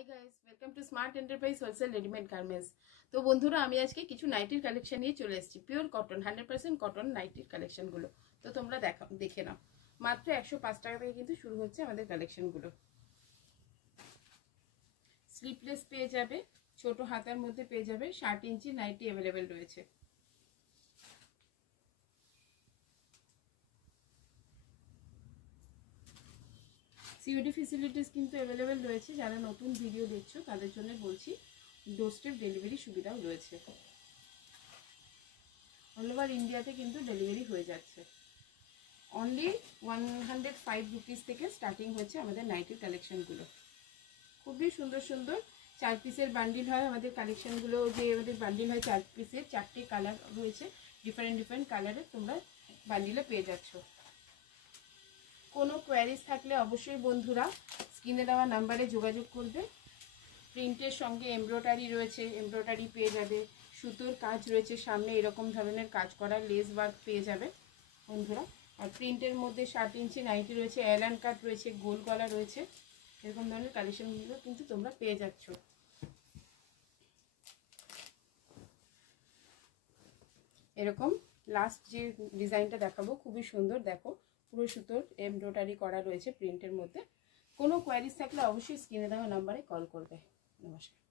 Hi guys, welcome to smart enterprise wholesale readymade garments. তো বন্ধুরা, আমি আজকে কিছু নাইটির কালেকশন নিয়ে চলে এসেছি। পিওর কটন, 100% কটন নাইটির কালেকশনগুলো। তো তোমরা দেখে নাও। মাত্র 105 টাকা থেকে কিন্তু শুরু হচ্ছে আমাদের কালেকশনগুলো। স্লিপলেস পেয়ে যাবে, ছোট হাতার মধ্যে পেয়ে যাবে, 60 ইঞ্চি নাইটি অ্যাভেলেবেল রয়েছে। সিওডি ফেসিলিটিস কিন্তু অ্যাভেলেবেল রয়েছে। যারা নতুন ভিডিও দেখছো তাদের জন্য বলছি, ডোরস্টেপ ডেলিভারি সুবিধাও রয়েছে। অল ওভার ইন্ডিয়াতে কিন্তু ডেলিভারি হয়ে যাচ্ছে। অনলি 105 রুপিস থেকে স্টার্টিং হচ্ছে আমাদের নাইটির কালেকশনগুলো। খুবই সুন্দর সুন্দর 4 পিসের বান্ডিল হয় আমাদের কালেকশনগুলো। যে আমাদের বান্ডিল হয় 4 পিসের, 4টে কালার রয়েছে, ডিফারেন্ট কালারের তোমরা বান্ডিলে পেয়ে যাচ্ছ। কোনো কোয়ারিজ থাকলে অবশ্যই বন্ধুরা স্ক্রিনে দেওয়া নাম্বারে যোগাযোগ করবে। প্রিন্টের সঙ্গে এমব্রয়ডারি রয়েছে, এমব্রয়ডারি পেয়ে যাবে। সুতোর কাজ রয়েছে, সামনে এরকম ধরনের কাজ করা লেস ওয়ার্ক পেয়ে যাবে বন্ধুরা। আর প্রিন্টের মধ্যে 60 ইঞ্চি নাইটি রয়েছে, অ্যালান কাট রয়েছে, গোল গলা রয়েছে। এরকম ধরনের কালেকশনগুলো কিন্তু তোমরা পেয়ে যাচ্ছ। এরকম লাস্ট যে ডিজাইনটা দেখাবো খুবই সুন্দর, দেখো পুরো সুতোর এমব্রয়ডারি করা রয়েছে প্রিন্টের মধ্যে। কোনো কোয়ারিজ থাকলে অবশ্যই স্ক্রিনে দেওয়া নাম্বারে কল করবে। নমস্কার।